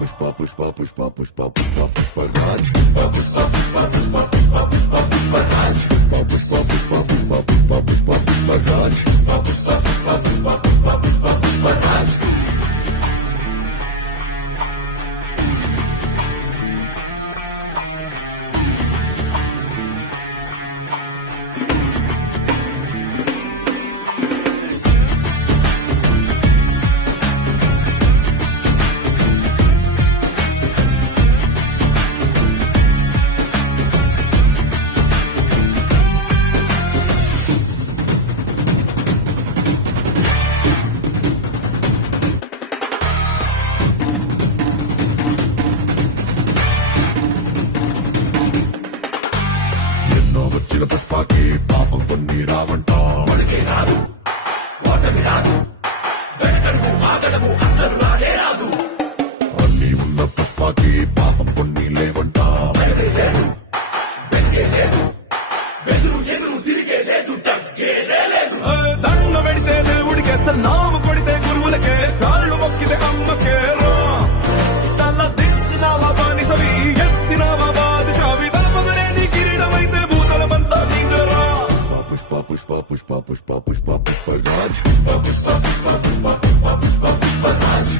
పుష్ప పుష్ప పుష్ప పుష్ప పుష్ప పుష్పరాజ్ పుష్ప పుష్ప పుష్ప పుష్ప పుష్ప పుష్ప పుష్పరాజ్ పుష్ప పుష్ప పుష్ప పుష్ప పుష్ప పుష్ప పుష్పరాజ్ పుష్ప పుష్ప పుష్ప పుష్ప పుష్ప పుష్ప పుష్పరాజ్ వచ్చిన పుష్పకి పాపం కొన్ని రావంట వాడికే రాదు ఓటమి రాదు వెనకడుగు ఆగడము అసలు రానే రాదు అన్ని ఉన్న పుష్పకి పాపం కొన్ని లేవంట భయమే లేదు వెనకే లేదు వెదురు ఎదురు తిరిగే లేదు తగ్గేదే లేదు దండ పెడితే దేవుడికే సన్నాము కొడితే గురువులకే కాళ్ళు మొక్కితే అమ్మకే రా తల దించిన బానిసవి ఎత్తిన బాది చావి తలపగలేని కిరీటమైతే భూతలమంతా దిగరా పుష్ప పుష్ప పుష్ప పుష్ప పుష్ప పుష్పరాజ్ పుష్ప పుష్ప పుష్ప పుష్ప పుష్ప పుష్ప పుష్పరాజ్